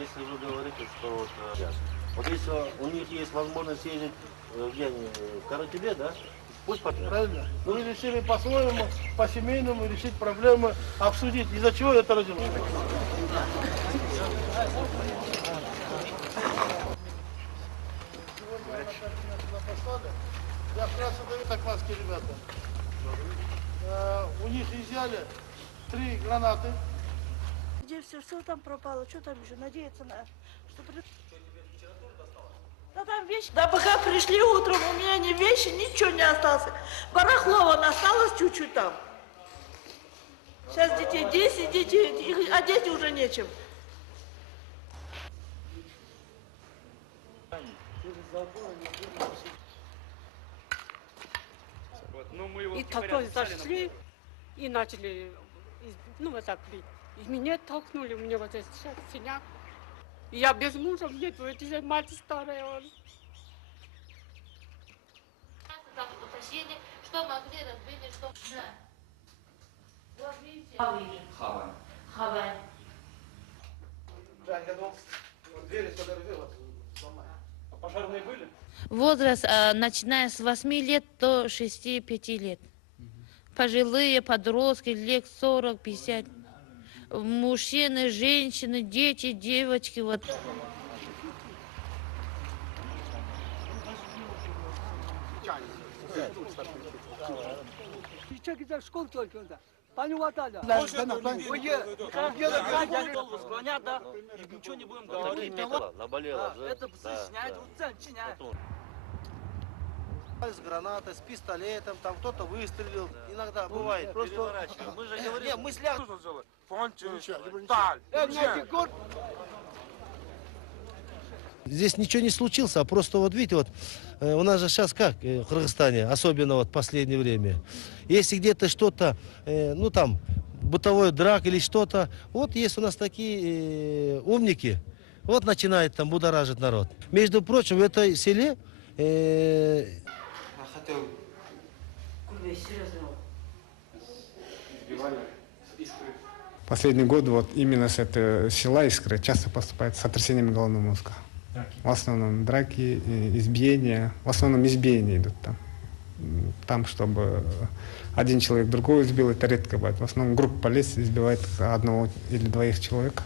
если вы говорите, что вот если у них есть возможность ездить в Каратибе, да, пусть подтвердят. Правильно? Мы решили по-своему, по-семейному решить проблемы, обсудить, из-за чего это родилось. Я вкратце даю такманские ребята. У них изъяли 3 гранаты. Где все там пропало, что там еще, надеяться на... Что... Да там вещи, да пока пришли утром, у меня ни вещи, ничего не осталось. Барахло вон осталось чуть-чуть там. Сейчас детей 10, детей, а дети уже нечем. И такой зашли и начали, ну вот так бить. И меня толкнули, у меня вот здесь сейчас синяк. И я без мужа еду, это мать старая он. Там утащили, что могли, разбили, что... Да. Вот видите? Хавань. Хавань. Двери сломали. А пожарные были? Возраст, начиная с 8 лет до 6-5 лет. Пожилые, подростки, лет 40-50. Мужчины, женщины, дети, девочки. Вот. Ничего не будем говорить. Наболело, С гранатой, с пистолетом, там кто-то выстрелил. Иногда бывает. Просто... Мы же говорим... Не, мы сляг... Здесь ничего не случилось, а просто вот видите, вот у нас же сейчас как в Кыргызстане, особенно вот в последнее время, если где-то что-то, ну там, бытовой драк или что-то, вот есть у нас такие умники, вот начинает там будоражить народ. Между прочим, в этой селе... Последний год вот именно с этого села Искры часто поступает с сотрясением головного мозга. В основном драки, избиения, в основном избиения идут там. Там, чтобы один человек другого избил, это редко бывает. В основном группа полиции избивает одного или двоих человек.